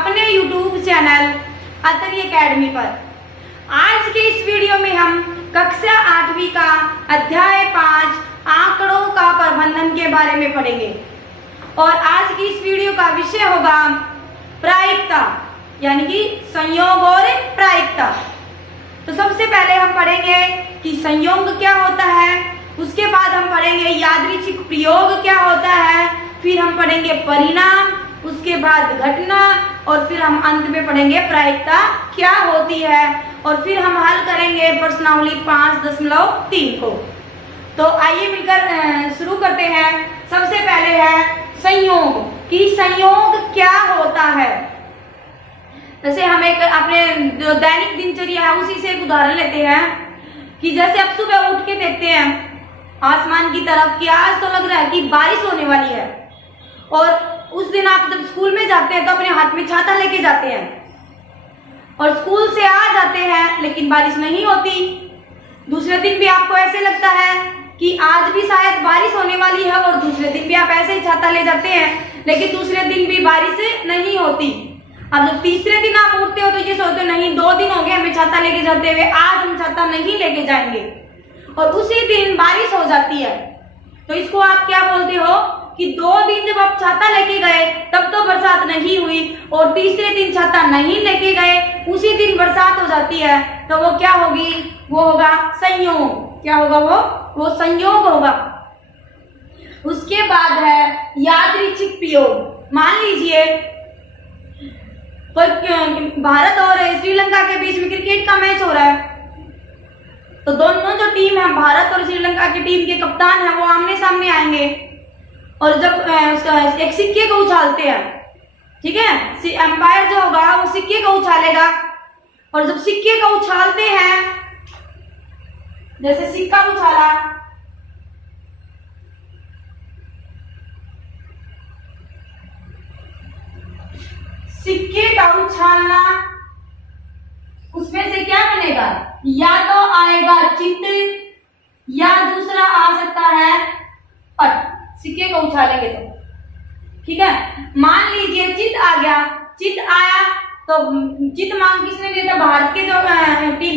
अपने YouTube channel Atri academy पर। आज के इस वीडियो में हम कक्षा 8वीं का अध्याय 5 आंकड़ों का प्रबंधन के बारे में पढ़ेंगे और आज की इस वीडियो का विषय होगा प्रायिकता, यानी कि संयोग और प्रायिकता। तो सबसे पहले हम पढ़ेंगे कि संयोग क्या होता है, उसके बाद हम पढ़ेंगे यादृच्छिक प्रयोग क्या होता है, फिर हम पढ़ेंगे परिणाम, उसके बाद घटना और फिर हम अंत में पढ़ेंगे प्रायिकता क्या होती है और फिर हम हल करेंगे प्रश्नावली 5.3 को। तो आइए मिलकर शुरू करते हैं। सबसे पहले है संयोग, कि संयोग क्या होता है। जैसे हम एक अपने जो दैनिक दिनचर्या है उसी से एक उदाहरण लेते हैं कि जैसे आप सुबह उठ के देखते हैं आसमान की तरफ कि आज तो लग रहा है कि बारिश होने वाली है, और उस दिन आप जब स्कूल में जाते हैं तो अपने हाथ में छाता लेके जाते हैं और स्कूल से आ जाते हैं लेकिन बारिश नहीं होती। दूसरे दिन भी आपको ऐसे लगता है कि आज भी शायद बारिश होने वाली है और दूसरे दिन भी आप ऐसे ही छाता ले जाते हैं लेकिन दूसरे दिन भी बारिश नहीं होती। अब जब तीसरे दिन आप उठते हो तो ये सोचते हो नहीं 2 दिन हो गए हमें छाता लेके जाते हुए, आज हम छाता नहीं लेके जाएंगे, और उसी दिन बारिश हो जाती है। तो इसको आप क्या बोलते हो कि 2 दिन जब आप छाता लेके गए तब तो बरसात नहीं हुई और तीसरे दिन छाता नहीं लेके गए उसी दिन बरसात हो जाती है, तो वो क्या होगी, वो होगा संयोग। क्या होगा वो संयोग होगा। उसके बाद है यादृच्छिक प्रयोग। मान लीजिए भारत और श्रीलंका के बीच में क्रिकेट का मैच हो रहा है, तो दोनों जो टीम है भारत और श्रीलंका की टीम के कप्तान है वो आमने सामने आएंगे और जब एक सिक्के को उछालते हैं, ठीक है, एम्पायर जो होगा वो सिक्के को उछालेगा और जब सिक्के को उछालते हैं, जैसे सिक्का उछाला, सिक्के का उछालना, उसमें से क्या बनेगा, या तो आएगा चित्त या दूसरा आ सकता है पट। सिक्के को उछालेंगे तो ठीक है। मान लीजिए चित्त आ गया, चित्त आया तो चित्त मांग किसने दिया था, भारत के जो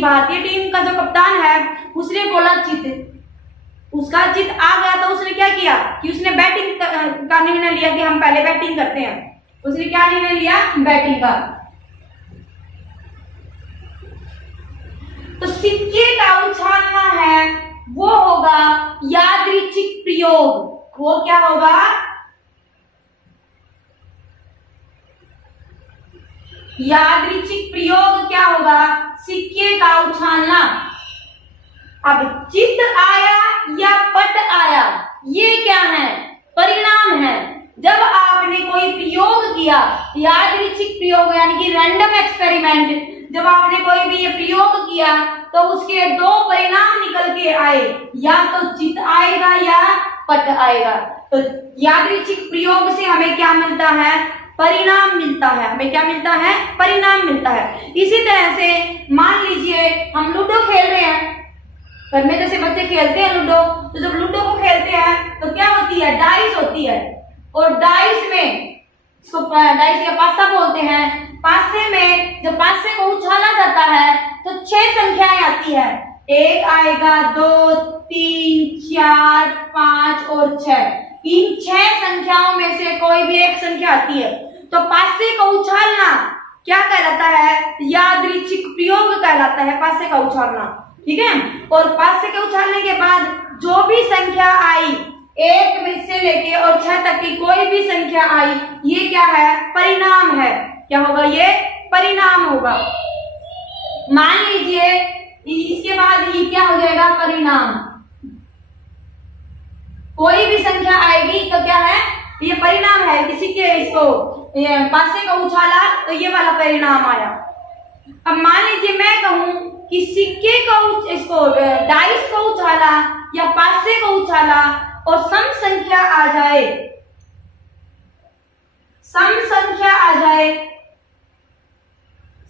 भारतीय टीम का जो कप्तान है उसने बोला चित्त। उसका चित्त आ गया तो उसने क्या किया कि उसने बैटिंग का निर्णय लिया कि हम पहले बैटिंग करते हैं। उसने क्या निर्णय लिया, बैटिंग का। तो सिक्के का उछालना है वो होगा यादृच्छिक प्रयोग। वो क्या होगा, यादृच्छिक प्रयोग क्या होगा, सिक्के का उछालना। अब चित्त आया या पट आया, ये क्या है, परिणाम है। जब आपने कोई प्रयोग किया, यादृच्छिक प्रयोग यानी कि रैंडम एक्सपेरिमेंट, जब आपने कोई भी ये प्रयोग किया तो उसके 2 परिणाम निकल के आए, या तो चित्त आएगा या पट आएगा। तो यादृच्छिक प्रयोग से हमें क्या मिलता है, परिणाम मिलता है। हमें क्या मिलता है, परिणाम मिलता है। इसी तरह से मान लीजिए हम लूडो खेल रहे हैं, घर में जैसे बच्चे खेलते हैं लूडो, तो जब लूडो को खेलते हैं तो क्या होती है, डाइस होती है, और डाइस में इसको डाइस या पासा बोलते हैं। पासे में जब पासे को उछाला जाता है तो 6 संख्याएं आती है, 1 आएगा, 2, 3, 4, 5 और 6। इन 6 संख्याओं में से कोई भी एक संख्या आती है, तो पासे को उछालना क्या कहलाता है, यादृच्छिक प्रयोग कहलाता है, पासे का उछालना, ठीक है। और पासे के उछालने के बाद जो भी संख्या आई, 1 में से लेके और 6 तक की कोई भी संख्या आई, ये क्या है, परिणाम है। क्या होगा, ये परिणाम होगा। मान लीजिए इसके बाद ये क्या हो जाएगा, परिणाम। कोई भी संख्या आएगी तो क्या है, ये परिणाम है। किसी के इसको पासे को उछाला तो ये वाला परिणाम आया। अब मान लीजिए मैं कहूं कि सिक्के को, इसको डाइस को उछाला या पासे को उछाला और सम संख्या आ जाए, सम संख्या आ जाए।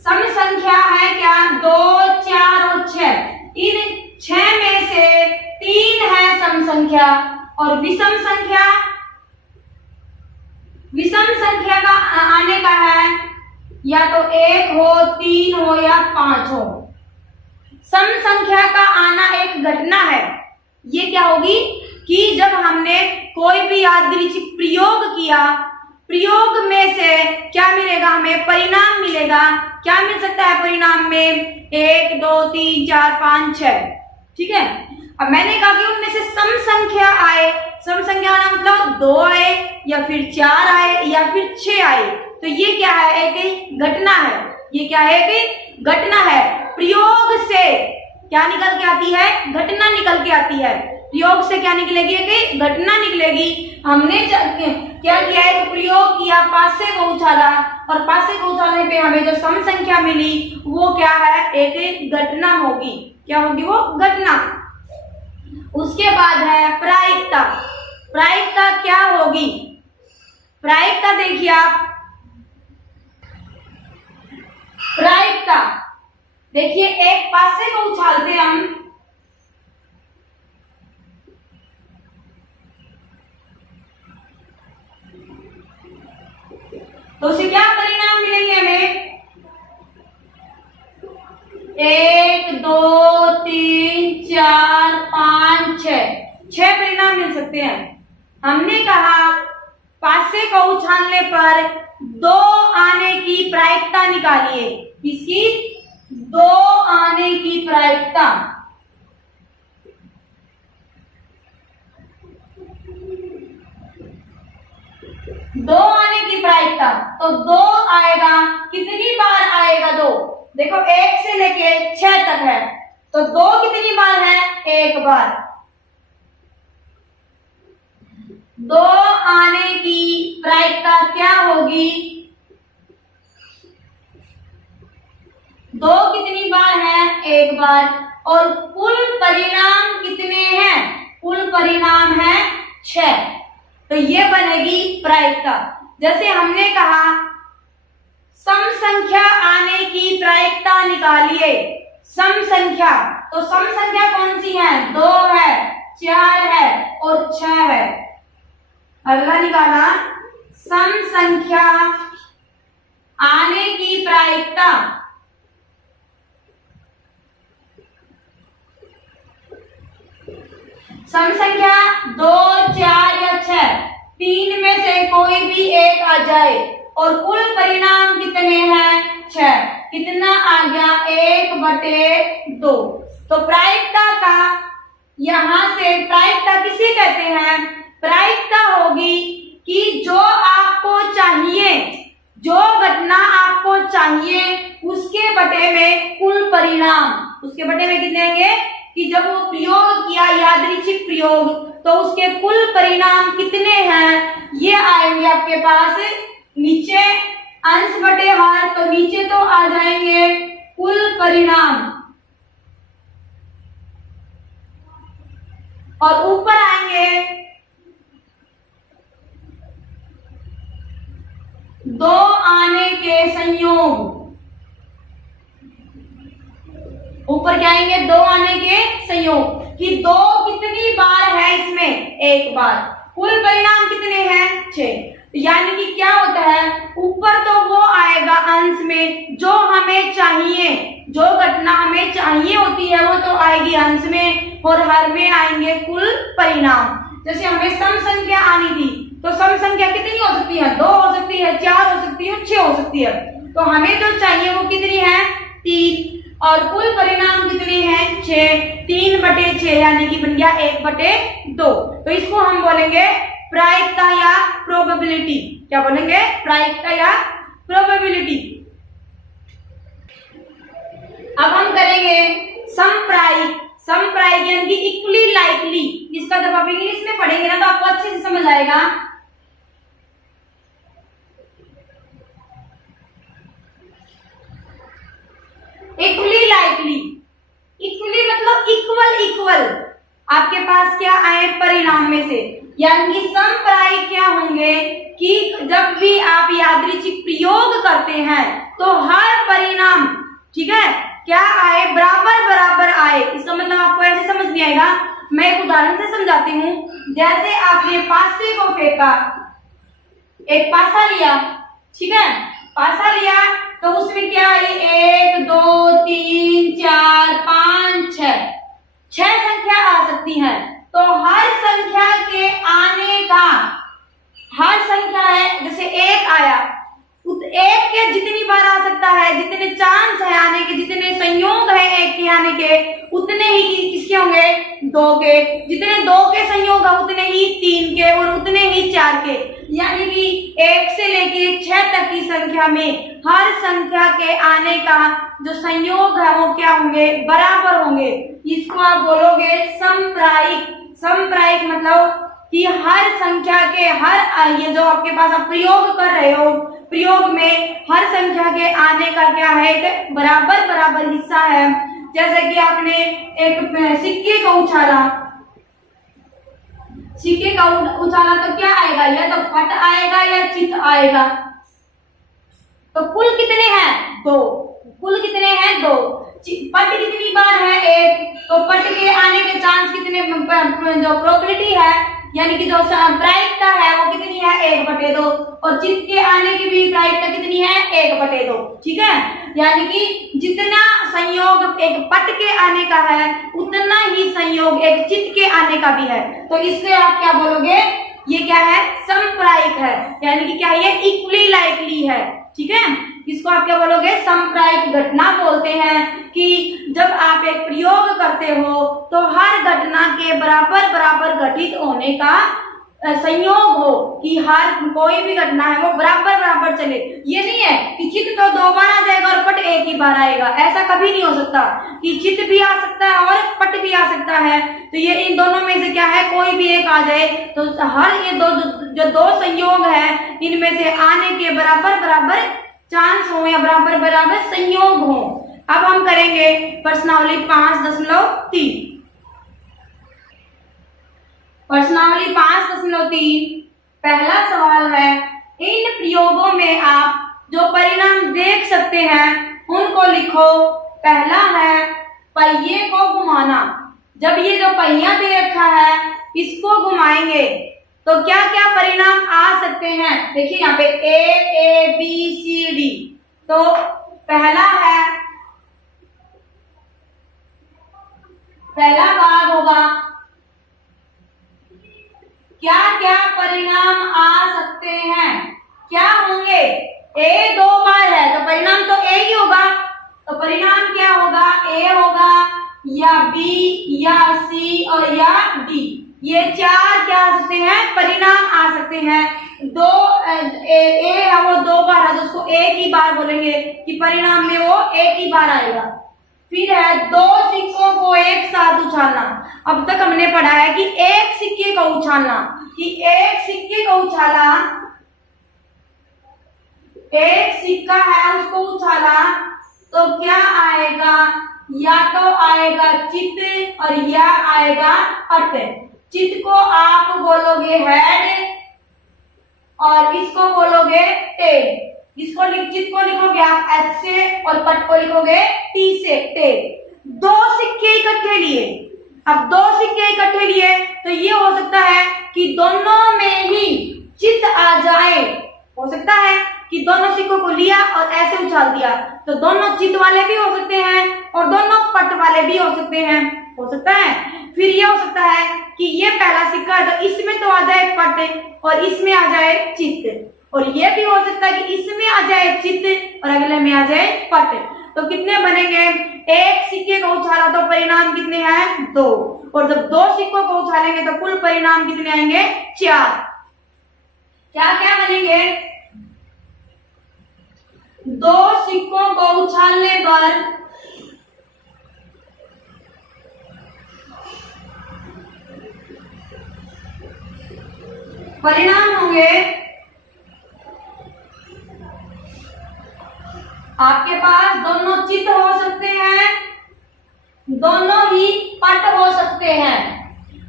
सम संख्या है क्या, 2, 4 और 6। इन 6 में से 3 है सम संख्या और विषम संख्या, विषम संख्या का आने का है या तो 1 हो, 3 हो या 5 हो। सम संख्या का आना एक घटना है। ये क्या होगी कि जब हमने कोई भी यादृच्छिक प्रयोग किया, प्रयोग में से क्या मिलेगा, हमें परिणाम मिलेगा। क्या मिल सकता है परिणाम में? 1 2 3 4 5 6। ठीक है, अब मैंने कहा कि उनमें से सम संख्या आए। सम संख्या आना मतलब 2 आए या फिर 4 आए या फिर 6 आए। तो ये क्या है? एक घटना है। ये क्या है? एक घटना है। प्रयोग से क्या निकल के आती है? घटना निकल के आती है। प्रयोग से क्या निकलेगी? एक घटना निकलेगी। हमने क्या किया है? तो प्रयोग किया, पासे को उछाला और पासे को उछालने पे हमें जो सम संख्या मिली वो क्या है? एक घटना होगी। क्या होगी? वो घटना। उसके बाद है प्रायिकता। प्रायिकता क्या होगी? प्रायिकता देखिए आप, प्रायिकता देखिए, एक पासे को उछालते हम, तो उसे क्या परिणाम मिलेंगे हमें? 1 2 3 4 5 6 परिणाम मिल सकते हैं। हमने कहा पासे को उछालने पर 2 आने की प्रायिकता निकालिए। किसकी? 2 आने की प्रायिकता। दो आने की प्रायिकता, तो 2 आएगा। कितनी बार आएगा 2? देखो 1 से लेके 6 तक है, तो 2 कितनी बार है? 1 बार। 2 आने की प्रायिकता क्या होगी? 2 कितनी बार है? 1 बार। और कुल परिणाम कितने हैं? कुल परिणाम है 6। तो ये बनेगी प्रायिकता। जैसे हमने कहा सम संख्या आने की प्रायिकता निकालिए। सम संख्या, तो सम संख्या कौन सी है? 2 है, 4 है और 6 है। अगला निकाला सम संख्या आने की प्रायिकता। सम संख्या 2 4 या 6, 3 में से कोई भी एक आ जाए और कुल परिणाम कितने हैं? 6। कितना आ गया? 1/2। तो प्रायिकता का, यहां से प्रायिकता किसे कहते हैं? प्रायिकता होगी कि जो आपको चाहिए, जो घटना आपको चाहिए उसके बटे में कुल परिणाम। उसके बटे में कितने आएंगे? कि जब वो प्रयोग किया यादृच्छिक प्रयोग, तो उसके कुल परिणाम कितने हैं ये आएंगे आपके पास नीचे अंश बटे हर, तो नीचे तो आ जाएंगे कुल परिणाम और ऊपर आएंगे 2 आने के संयोग। ऊपर क्या आएंगे? 2 आने के संयोग कि 2 कितनी बार है इसमें? 1 बार। कुल परिणाम कितने हैं? 6। यानी कि क्या होता है, ऊपर तो वो आएगा अंश में जो हमें चाहिए, जो घटना हमें चाहिए होती है वो तो आएगी अंश में, और हर में आएंगे कुल परिणाम। जैसे हमें सम संख्या आनी थी, तो सम संख्या कितनी हो सकती है? 2 हो सकती है, 4 हो सकती है, 6 हो सकती है। तो हमें जो चाहिए वो कितनी है? 3। और कुल परिणाम कितने हैं? 6। 3/6 यानी कि बन गया 1/2। तो इसको हम बोलेंगे प्रायिकता या प्रोबेबिलिटी। क्या बोलेंगे? प्रायिकता या प्रोबेबिलिटी। अब हम करेंगे समप्रायिक। समप्रायिक यानी कि इक्वली लाइकली। इसका जब आप इंग्लिश में पढ़ेंगे ना तो आपको अच्छे से समझ आएगा। इक्वली लाइकली, इक्वली मतलब इक्वल इक्वल। आपके पास क्या आए? परिणाम में से। यानी कि समप्रायिक क्या होंगे कि जब भी आप यादृच्छिक प्रयोग करते हैं तो हर परिणाम, ठीक है, क्या आए? बराबर बराबर आए। इसका मतलब आपको ऐसे समझ नहीं आएगा, मैं एक उदाहरण से समझाती हूँ। जैसे आपने पासे को फेंका, एक पासा लिया, ठीक है, पासा लिया एक आया, उस एक के जितनी बार आ सकता है, जितने चांस है आने के, जितने संयोग है एक के आने के, उतने ही किसके होंगे, दो के। जितने दो के संयोग है उतने ही तीन के और उतने ही चार के। यानी कि एक से लेके 6 तक की संख्या में हर संख्या के आने का जो संयोग है वो क्या होंगे, बराबर होंगे। इसको आप बोलोगे समप्रायिक। समप्रायिक मतलब कि हर संख्या के हर, ये जो आपके पास आप प्रयोग कर रहे हो, प्रयोग में हर संख्या के आने का क्या है, एक बराबर बराबर हिस्सा है। जैसे कि आपने एक सिक्के को उछाला, सिक्के का उछाला तो क्या आएगा, या तो पट आएगा या चित आएगा। तो कुल कितने हैं, दो। कुल कितने हैं, दो। पट कितनी बार है, एक। तो पट के आने के चांस कितने, जो प्रोबेबिलिटी है यानी कि जो प्रायिकता है वो कितनी है, 1/2। और चित के आने की भी प्रायिकता कितनी है, 1/2। ठीक है, यानी कि जितना संयोग एक पट के आने का है उतना ही संयोग एक चित के आने का भी है। तो इससे आप क्या बोलोगे, ये क्या है, समप्रायिक है, यानी कि क्या ये इक्वली लाइकली है। ठीक है, इसको आप क्या बोलोगे, समप्रायिक घटना बोलते हैं। कि जब आप एक प्रयोग करते हो तो हर घटना के बराबर बराबर घटित होने का संयोग हो, कि हर कोई भी घटना है वो बराबर बराबर चले। ये नहीं है कि चित तो 2 बार आ जाएगा और पट 1 ही बार आएगा, ऐसा कभी नहीं हो सकता। कि चित भी आ सकता है और पट भी आ सकता है, तो ये इन दोनों में से क्या है, कोई भी एक आ जाए तो हर ये जो दो संयोग है इनमें से आने के बराबर बराबर चांस हो या बराबर बराबर संयोग हो। अब हम करेंगे प्रश्नावली 5.3। प्रश्नावली 5.3 पहला सवाल है, इन प्रयोगों में आप जो परिणाम देख सकते हैं उनको लिखो। पहला है पहिए को घुमाना। जब ये जो पहिया दे रखा है इसको घुमाएंगे तो क्या क्या परिणाम आ सकते हैं। देखिए यहाँ पे A B C D। तो पहला है, पहला भाग होगा क्या क्या परिणाम आ सकते हैं, क्या होंगे। A 2 बार है तो परिणाम तो A ही होगा, तो परिणाम क्या होगा, A होगा या B या C और या D। ये 4 क्या आ सकते हैं, परिणाम आ सकते हैं। दो ए है वो 2 बार है तो उसको एक ही बार बोलेंगे कि परिणाम में वो एक ही बार आएगा। फिर है 2 सिक्कों को एक साथ उछालना। अब तक हमने पढ़ा है कि एक सिक्के को उछालना, कि एक सिक्के को उछाला, एक सिक्का है उसको उछाला तो क्या आएगा, या तो आएगा चित और या आएगा पट। चित को आप बोलोगे हेड और इसको बोलोगे टेल। इसको चित को लिखोगे आप H से और पट को लिखोगे T से, टेल। 2 सिक्के इकट्ठे लिए। अब 2 सिक्के इकट्ठे लिए तो ये हो सकता है कि दोनों में ही चित आ जाए। हो सकता है कि दोनों सिक्कों को लिया और ऐसे उछाल दिया तो दोनों चित वाले भी हो सकते हैं और दोनों पट वाले भी हो सकते हैं, हो सकता है। फिर ये हो सकता है कि ये पहला सिक्का है तो इसमें तो आ जाए पट और इसमें आ जाए चित, और ये भी हो सकता है कि इसमें आ जाए चित और अगले में आ जाए पट। तो कितने बनेंगे, एक सिक्के को उछाला तो परिणाम कितने हैं, 2। और जब 2 सिक्कों को उछालेंगे तो कुल परिणाम कितने आएंगे, 4। क्या क्या बनेंगे, 2 सिक्कों को उछालने पर परिणाम होंगे आपके पास दोनों चित हो सकते हैं, दोनों ही पट हो सकते हैं।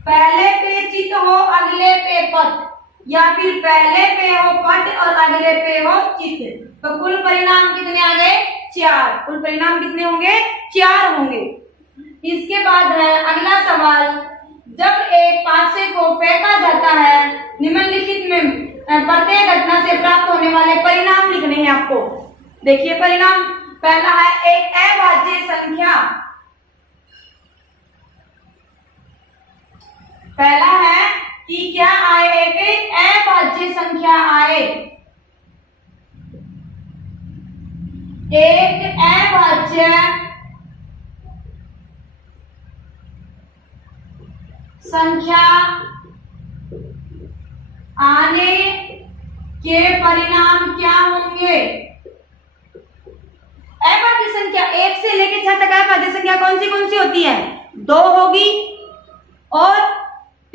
पहले पे चित हो अगले पे पट, या फिर पहले पे हो पट और अगले पे हो चित। तो कुल परिणाम कितने आ गए, 4। कुल परिणाम कितने होंगे, 4 होंगे। इसके बाद है अगला सवाल, जब एक पासे को फेंका जाता है निम्नलिखित में प्रत्येक घटना से प्राप्त होने वाले परिणाम लिखने हैं आपको। देखिए परिणाम, पहला है एक अभाज्य संख्या। पहला है कि क्या आए, एक अभाज्य संख्या आए। एक अभाज्य संख्या आने के परिणाम क्या होंगे? अभाज्य संख्या 1 से लेकर 6 तक अभाज्य संख्या कौन सी होती है? 2 होगी और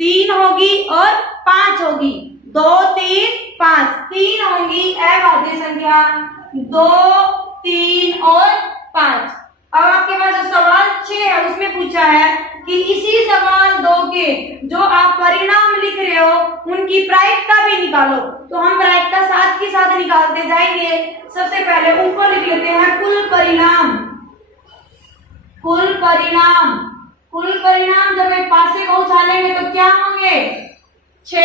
3 होगी और 5 होगी। 2 3 5 3 होंगी अभाज्य संख्या, 2 3 और 5। अब आपके पास जो सवाल 6 है उसमें पूछा है कि इसी सवाल 2 के जो आप परिणाम लिख रहे हो उनकी प्रायिकता भी निकालो। तो हम प्रायिकता साथ के साथ निकालते जाएंगे। सबसे पहले ऊपर लिख लेते हैं कुल परिणाम। कुल परिणाम जब एक पासे को उछालेंगे तो क्या होंगे? 6।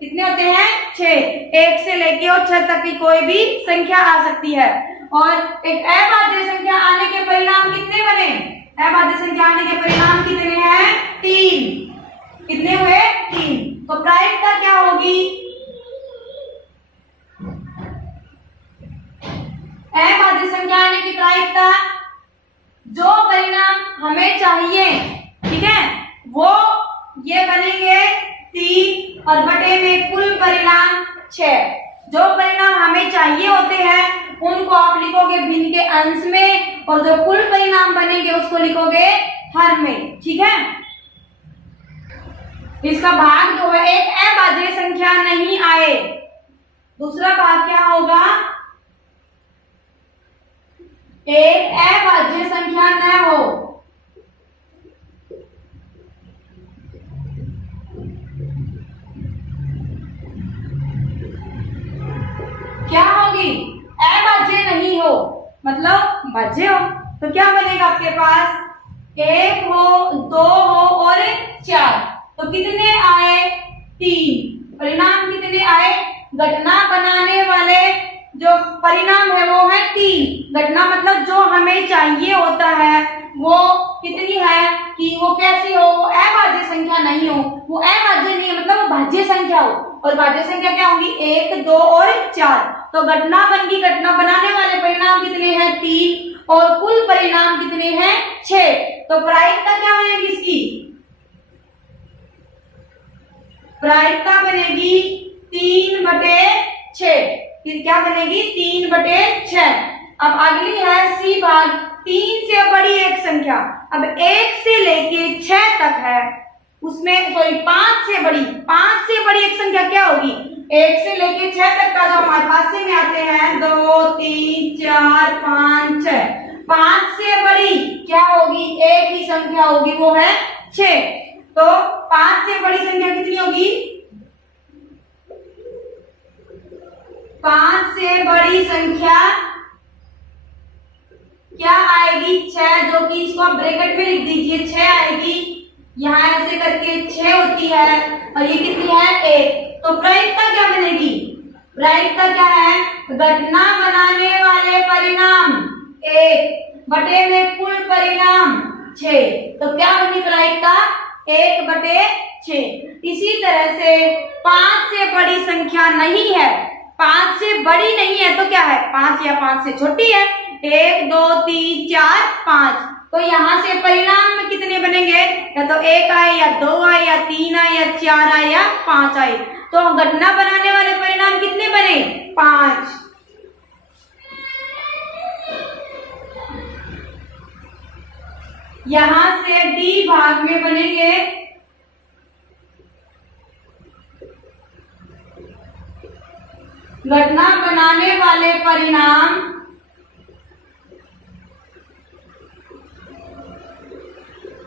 कितने होते हैं? 6। 1 से लेके और 6 तक की कोई भी संख्या आ सकती है। और एक अभाज्य संख्या आने के परिणाम कितने बने? अभाज्य संख्या आने के परिणाम कितने हैं? 3। कितने हुए? 3। तो प्रायिकता क्या होगी? अभाज्य संख्या आने की प्रायिकता, जो परिणाम हमें चाहिए, ठीक है, वो ये बनेंगे 3 और बटे में कुल परिणाम 6। जो परिणाम हमें चाहिए होते हैं उनको आप लिखोगे भिन्न के अंश में, और जो कुल परिणाम बनेंगे उसको लिखोगे हर में। ठीक है, इसका भाग जो है एक अभाज्य संख्या नहीं आए। दूसरा भाग क्या होगा? एक अभाज्य संख्या न हो। क्या होगी? अभाज्य नहीं हो, मतलब भाज्य हो। तो क्या बनेगा आपके पास? 1 हो, 2 हो और 4। तो कितने आए? 3। परिणाम कितने आए? घटना बनाने वाले जो परिणाम है वो है 3। घटना मतलब जो हमें चाहिए होता है वो कितनी है कि वो कैसी हो? वो अभाज्य संख्या नहीं हो। वो अभाज्य नहीं है मतलब वो भाज्य संख्या हो। और भाज्य संख्या क्या होगी? 1 2 और 4। तो घटना बन गई। घटना बनाने वाले परिणाम कितने हैं? 3 और कुल परिणाम कितने हैं? 6। तो प्रायिकता क्या बनेगी इसकी? प्रायिकता बनेगी 3/6। फिर क्या बनेगी? 3/6। अब अगली है सी भाग, 3 से बड़ी एक संख्या। अब 1 से लेके 6 तक है उसमें, सॉरी 5 से बड़ी एक संख्या क्या होगी? 1 से लेके 6 तक का जो हमारे पास में आते हैं 2 3 4 5 6। 5 से बड़ी क्या होगी? एक ही संख्या होगी, वो है 6। तो 5 से बड़ी संख्या कितनी होगी? 5 से बड़ी संख्या क्या आएगी? 6, जो कि इसको आप ब्रैकेट में लिख दीजिए। 6 आएगी, यहाँ ऐसे करके 6 होती है और ये कितनी है? 1। तो प्रायिकता क्या बनेगी? प्रायिकता क्या है? घटना बनाने वाले परिणाम 1 बटे में कुल परिणाम 6। तो क्या बनी प्रायिकता? 1/6। इसी तरह से 5 से बड़ी संख्या नहीं है। 5 से बड़ी नहीं है तो क्या है? 5 या 5 से छोटी है। 1 2 3 4 5। तो यहाँ से परिणाम में कितने बनेंगे? या तो 1 आए या 2 आए या 3 आए या 4 आए या 5 आए। तो घटना बनाने वाले परिणाम कितने बने? 5। यहां से डी भाग में बनेंगे घटना बनाने वाले परिणाम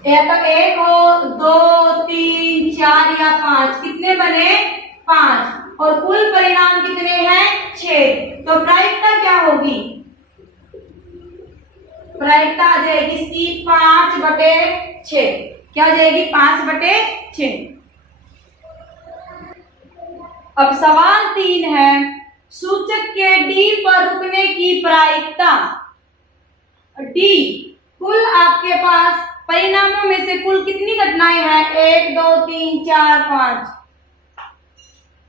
या तो 1 हो, 2 3 4 या 5। कितने बने? 5। और कुल परिणाम कितने हैं? 6। तो प्रायिकता क्या होगी? प्रायिकता आ जाएगी इसकी 5/6। क्या आ जाएगी? 5/6। अब सवाल 3 है, सूचक के डी पर रुकने की प्रायिकता। डी कुल आपके पास परिणामों में से कुल कितनी घटनाएं हैं? 1 2 3 4 5।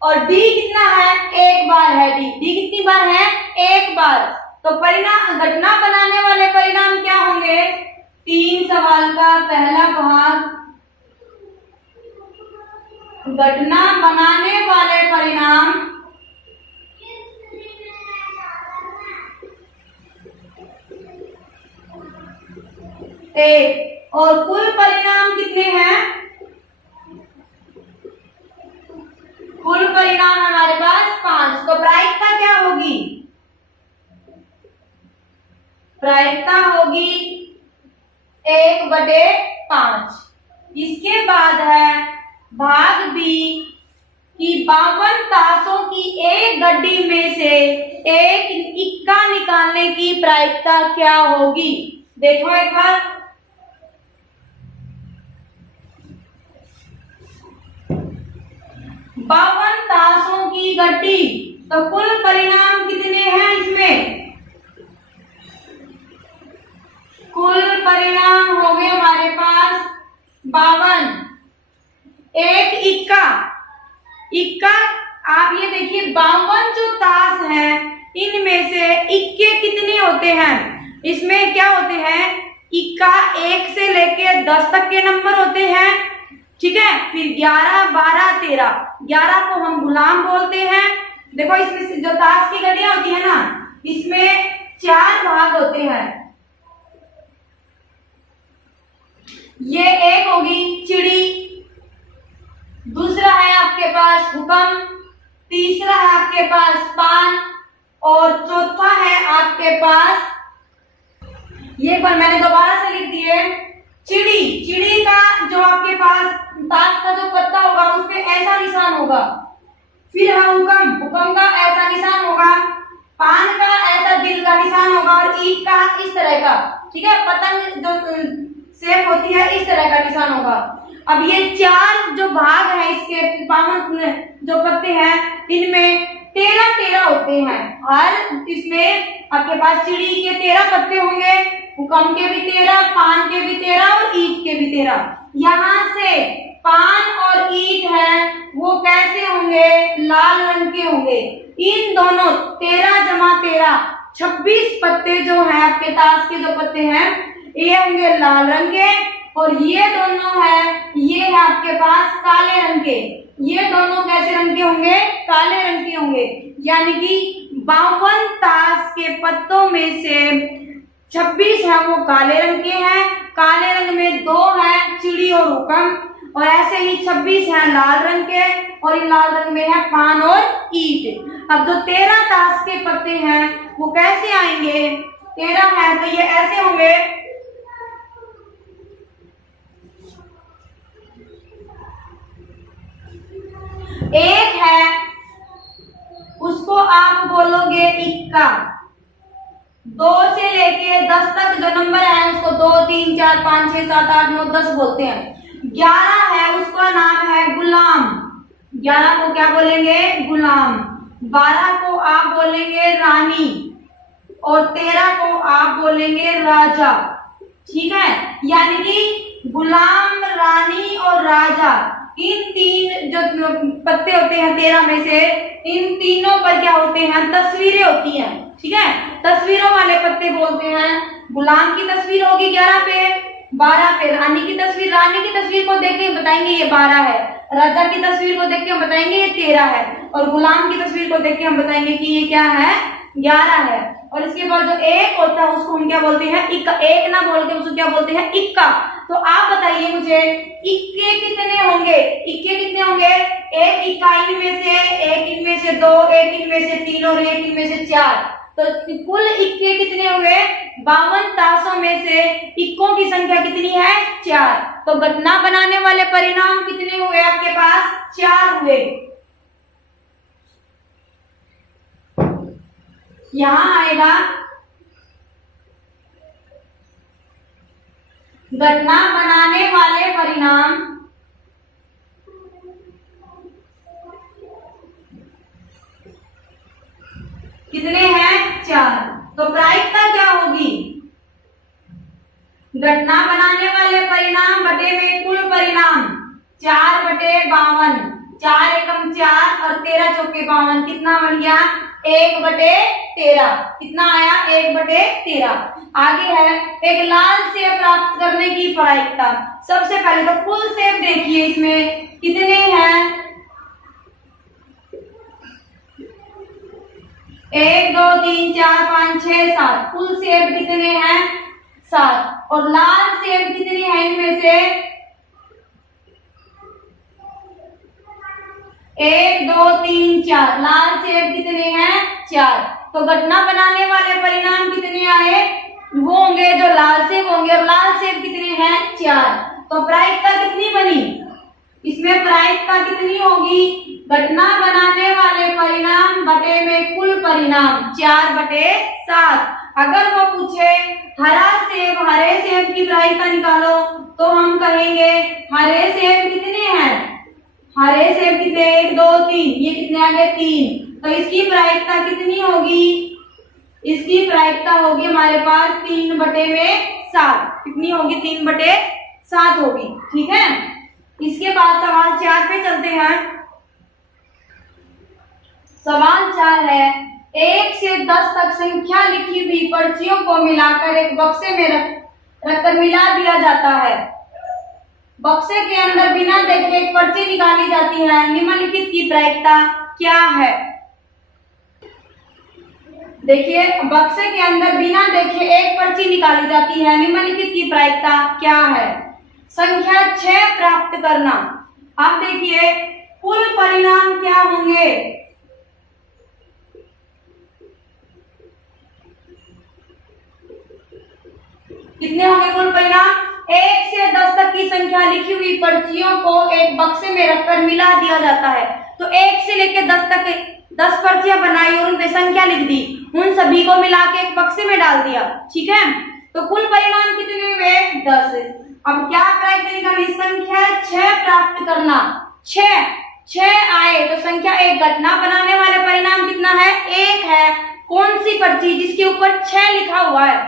और डी कितना है? 1 बार है। डी कितनी बार है? 1 बार। तो परिणाम, घटना बनाने वाले परिणाम क्या होंगे? 3 सवाल का पहला भाग, घटना बनाने वाले परिणाम एक, और कुल परिणाम कितने हैं? कुल परिणाम हमारे पास 5। तो प्रायिकता क्या होगी? प्रायिकता होगी 1/5। इसके बाद है भाग बी कि 52 तासों की एक गड्डी में से एक इक्का निकालने की प्रायिकता क्या होगी? देखो एक बार, बावन तासों की गड्डी, तो कुल परिणाम कितने हैं इसमें? कुल परिणाम हो गए हमारे पास 52। एक इक्का, इक्का आप ये देखिए 52 जो तास हैं इनमें से इक्के कितने होते हैं? इसमें क्या होते हैं? इक्का 1 से लेके 10 तक के नंबर होते हैं, ठीक है। फिर 11, 12, 13, 11 को हम गुलाम बोलते हैं। देखो इसमें जो ताश की गड्डियां होती है ना, इसमें 4 भाग होते हैं। ये एक होगी चिड़ी, दूसरा है आपके पास हुक्म, तीसरा है आपके पास पान, और चौथा है आपके पास, ये पर मैंने दोबारा से लिख दिए, चिड़ी। चिड़ी का जो आपके पास ताश का जो पत्ता होगा उस पे ऐसा निशान होगा। फिर है हुक्म, हुक्म का ऐसा निशान होगा, पान का ऐसा दिल का निशान होगा, और ईद का इस तरह का, ठीक है, पतंग जो शेप होती है इस तरह का निशान होगा। अब ये 4 जो भाग है इसके 52 जो पत्ते हैं इनमें 13 होते हैं। हर इसमें आपके पास चिड़ी के 13 पत्ते होंगे, हुक्म के भी 13, पान के भी 13 और ईद के भी 13। यहाँ से पान और ईद है वो कैसे होंगे? लाल रंग के होंगे। इन दोनों 13 जमा 13 26 पत्ते जो है आपके ताश के जो पत्ते हैं ये होंगे लाल रंग के, और ये दोनों है ये है आपके पास काले रंग के। ये दोनों कैसे रंग के होंगे? काले रंग के होंगे। यानी कि 52 ताश के पत्तों में से 26 है वो काले रंग के हैं, काले रंग में 2 है चिड़ी और हुक्म, और ऐसे ही 26 है लाल रंग के, और इन लाल रंग में है पान और ईट। अब जो 13 ताश के पत्ते हैं वो कैसे आएंगे? 13 है तो ये ऐसे होंगे, एक है उसको आप बोलोगे इक्का, 2 से लेके 10 तक जो नंबर है उसको 2, 3, 4, 5, 6, 7, 8, 9, 10 बोलते हैं। 11 है उसका नाम है गुलाम, 11 को क्या बोलेंगे? गुलाम। 12 को आप बोलेंगे रानी, और 13 को आप बोलेंगे राजा, ठीक है। यानी कि गुलाम, रानी और राजा, इन 3 जो पत्ते होते हैं 13 में से, इन तीनों पर क्या होते हैं? तस्वीरें होती हैं, ठीक है। तस्वीरों वाले पत्ते बोलते हैं। गुलाम की तस्वीर होगी 11 पे, 12 पे रानी की तस्वीर, रानी की तस्वीर को देख के बताएंगे ये 12 है, राजा की तस्वीर को देख के हम बताएंगे ये 13 है, और गुलाम की तस्वीर को देख के हम बताएंगे कि ये क्या है? 11 है। और इसके बाद जो एक होता है उसको हम क्या बोलते हैं? इक्का। एक ना बोल के उसको क्या बोलते हैं? इक्का। तो आप बताइए मुझे इक्के कितने होंगे? इक्के कितने होंगे? एक इक्का इनमें से, एक इनमें से 2, एक इनमें से 3 और एक इनमें से 4। तो कुल इक्के कितने होंगे? 52 ताशों में से इक्कों की संख्या कितनी है? 4। तो घटना बनाने वाले परिणाम कितने हुए आपके पास? 4 हुए। यहां आएगा घटना बनाने वाले परिणाम कितने हैं? 4। तो प्रायिकता क्या होगी? घटना बनाने वाले परिणाम बटे में कुल परिणाम 4/52, 4 एकम 4 और 13 चौके 52, कितना बन गया? 1/13। कितना आया? 1/13। आगे है एक लाल सेब प्राप्त करने की प्रायिकता। सबसे पहले तो कुल सेब देखिए, इसमें कितने हैं? 1 2 3 4 5 6 7। कुल सेब कितने हैं? 7। और लाल सेब कितने हैं इनमें से? 1 2 3 4। लाल सेब कितने हैं? 4। तो घटना बनाने वाले परिणाम कितने आए? वो होंगे जो लाल सेब होंगे, और लाल सेब कितने हैं? 4। तो प्रायिकता कितनी बनी? इसमें प्रायिकता कितनी होगी? घटना बनाने वाले परिणाम बटे में कुल परिणाम, 4/7। अगर वो पूछे हरे सेब की प्रायिकता निकालो, तो हम कहेंगे हरे सेब कितने हैं? हरे सेब कितने? 1 2 3। ये कितने आ गए? 3। तो इसकी प्रायिकता कितनी होगी? इसकी प्रायिकता होगी हमारे पास 3/7। कितनी होगी? 3/7 होगी। ठीक है। इसके बाद सवाल 4 पे चलते हैं। सवाल 4 है 1 से 10 तक संख्या लिखी हुई पर्चियों को मिलाकर एक बक्से में रखकर मिला दिया जाता है। बक्से के अंदर बिना देखे एक पर्ची निकाली जाती है। निम्नलिखित की प्रायिकता क्या है? देखिए, बक्से के अंदर बिना देखे एक पर्ची निकाली जाती है। निम्नलिखित की प्रायिकता क्या है? संख्या 6 प्राप्त करना। अब देखिए कुल परिणाम क्या होंगे? कितने होंगे कुल परिणाम? 1 से 10 तक की संख्या लिखी हुई पर्चियों को एक बक्से में रखकर मिला दिया जाता है। तो 1 से लेकर 10 तक 10 पर्चियां बनाई और उन पे संख्या लिख दी, उन सभी को मिला के एक बक्से में डाल दिया। ठीक है। तो कुल परिणाम कितने हुए? 10। अब क्या प्राप्त निकालनी? संख्या 6 प्राप्त करना। 6 आए तो संख्या 1। घटना बनाने वाले परिणाम कितना है? 1 है। कौन सी पर्ची? जिसके ऊपर 6 लिखा हुआ है।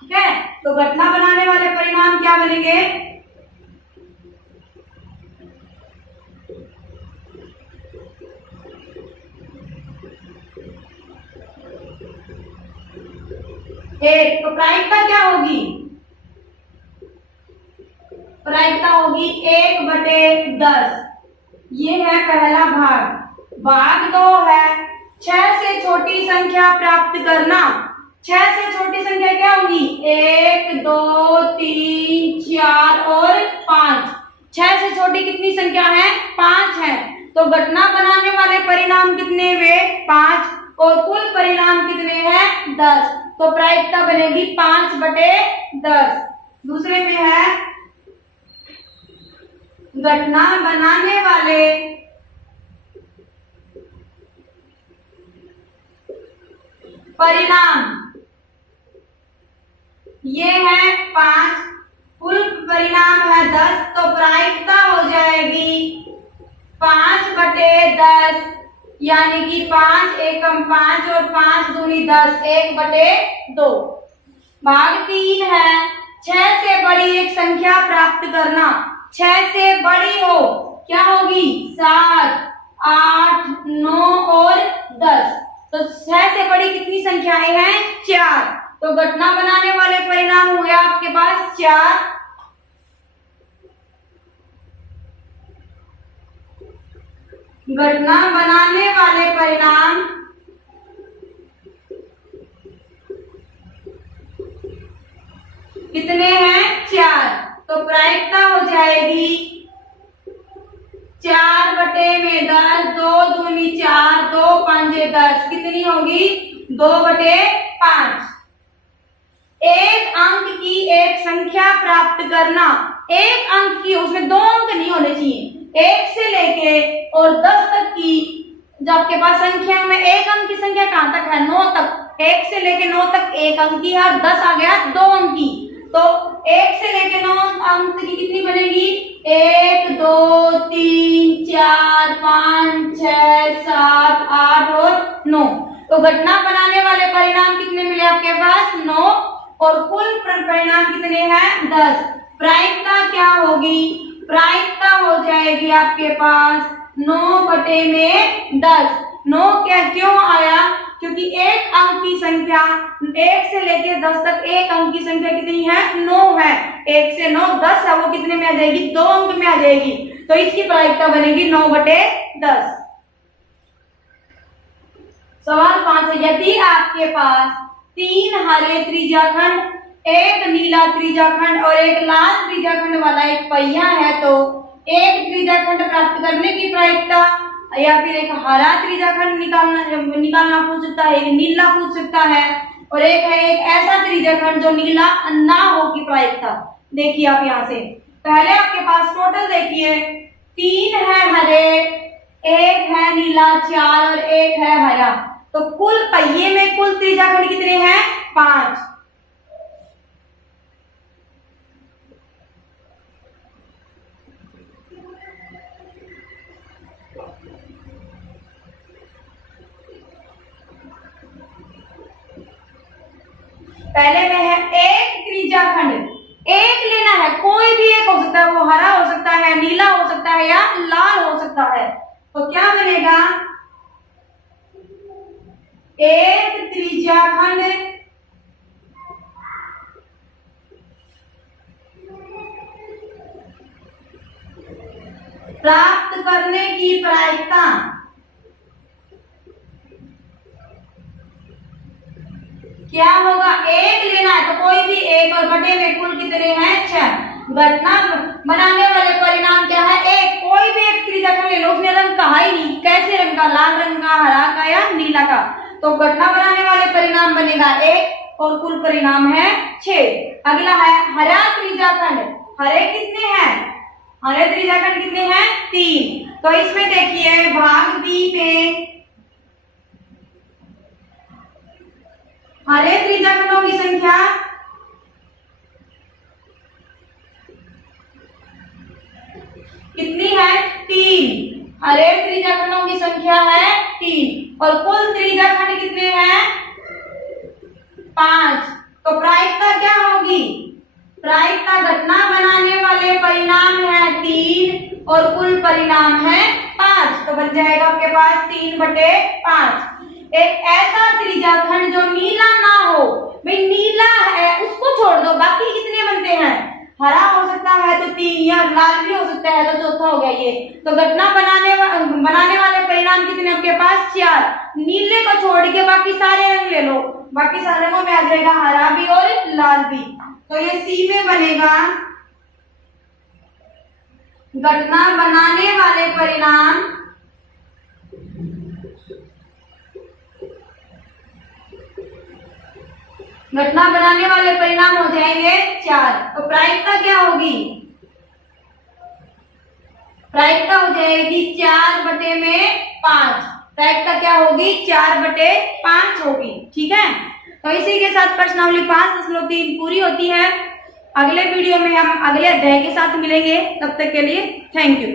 ठीक है। तो घटना बनाने वाले परिणाम क्या बनेंगे? एक। तो प्रायिकता क्या होगी? प्रायिकता होगी 1/10। ये है पहला भाग। भाग 2 है 6 से छोटी संख्या प्राप्त करना। 6 से छोटी संख्या क्या होगी? 1 2 3 4 और 5। 6 से छोटी कितनी संख्या है? 5 है। तो घटना बनाने वाले परिणाम कितने हुए? 5। और कुल परिणाम कितने हैं? 10। तो प्रायिकता बनेगी 5/10। दूसरे में है घटना बनाने वाले परिणाम, ये है 5, कुल परिणाम है 10। तो प्रायिकता हो जाएगी 5/10, यानी कि 5 एकम 5 और 5 दूनी 10, 1/2। भाग 3 है 6 से बड़ी एक संख्या प्राप्त करना। 6 से बड़ी हो क्या होगी? 7 8 9 और 10। तो 6 से बड़ी कितनी संख्याएं हैं? 4। तो घटना बनाने वाले परिणाम हुए आपके पास 4। घटना बनाने वाले परिणाम कितने हैं? 4। तो प्रायिकता हो जाएगी 4/10, 2 दूनी 4, 2 5 10। कितनी होगी? 2/5। एक अंक की एक संख्या प्राप्त करना। एक अंक की, उसमें 2 अंक नहीं होने चाहिए। 1 से लेके और 10 तक की जो आपके पास संख्या में एक अंक की संख्या कहां तक है? 9 तक। 1 से लेके 9 तक एक अंक की है, 10 आ गया 2 अंक की। तो 1 से लेके 9 अंक की कितनी बनेगी? 1 2 3 4 5 6 7 8 और 9। तो घटना बनाने वाले परिणाम कितने मिले आपके पास? 9। और कुल परिणाम कितने हैं? 10। प्रायिकता क्या होगी? प्रायिकता हो जाएगी आपके पास 9/10। 9 क्या क्यों आया? क्योंकि एक अंक की संख्या 1 से लेकर 10 तक एक अंक की संख्या कितनी है? 9 है। 1 से 9 10 है, वो कितने में आ जाएगी? 2 अंक में आ जाएगी। तो इसकी प्रायिकता बनेगी 9/10। सवाल 5 है, यदि आपके पास 3 हरे त्रिज्याखंड, एक नीला त्रिज्याखंड और एक लाल त्रिज्याखंड वाला एक पहिया है, तो एक त्रिज्याखंड प्राप्त करने की प्रायिकता, या फिर एक हरा त्रिज्याखंड निकालना पूछ सकता है, एक नीला पूछ सकता है, और एक है एक ऐसा त्रिज्याखंड जो नीला ना हो की प्रायिकता। देखिए आप यहाँ से पहले आपके पास टोटल देखिए, 3 है हरे, एक है नीला, 4 और एक है हरा, तो कुल पहिए में कुल त्रिज्याखंड कितने हैं? 5। पहले में है एक त्रिज्याखंड, एक लेना है, कोई भी एक हो सकता है, वो हरा हो सकता है, नीला हो सकता है या लाल हो सकता है। तो क्या बनेगा? एक त्रिज्याखंड प्राप्त करने की प्रायिकता क्या होगा? एक लेना है, तो कोई भी एक, और बटे में कुल कितने हैं? 6। घटना बनाने वाले परिणाम क्या है? एक। कोई भी एक त्रिज्याखंड ले लो, उसने रंग कहा ही नहीं, कैसे रंग का? लाल रंग का, हरा का या नीला का। तो घटना बनाने वाले परिणाम बनेगा 1 और कुल परिणाम है 6। अगला है हरा त्रिज्याखंड। हरे कितने हैं? हरे त्रिज्याखंड कितने हैं? 3। तो इसमें देखिए भाग बी में हरे त्रिज्याखंडों की संख्या कितनी है? 3। हरे त्रिज्याखंडों की संख्या है 3 और कुल त्रिज्याखंड कितने हैं? 5। तो प्रायिकता क्या होगी? प्रायिकता घटना बनाने वाले परिणाम है 3 और कुल परिणाम है 5, तो बन जाएगा आपके पास 3/5। एक ऐसा त्रिज्याखंड जो नीला ना हो, भाई नीला है उसको छोड़ दो, बाकी कितने बनते हैं? हरा हो सकता है तो 3, या लाल भी हो सकता है तो चौथा हो गया ये। तो घटना बनाने वाले परिणाम कितने आपके पास? 4। नीले को छोड़ के बाकी सारे रंग ले लो, बाकी सारे रंगों में आ जाएगा हरा भी और लाल भी। तो ये सी में बनेगा घटना बनाने वाले परिणाम हो जाएंगे 4। तो प्रायिकता क्या होगी? प्रायिकता हो जाएगी 4/5। प्रायिकता क्या होगी? 4/5 होगी। ठीक है, तो इसी के साथ प्रश्नावली 5.3 पूरी होती है। अगले वीडियो में हम अगले अध्याय के साथ मिलेंगे, तब तक के लिए थैंक यू।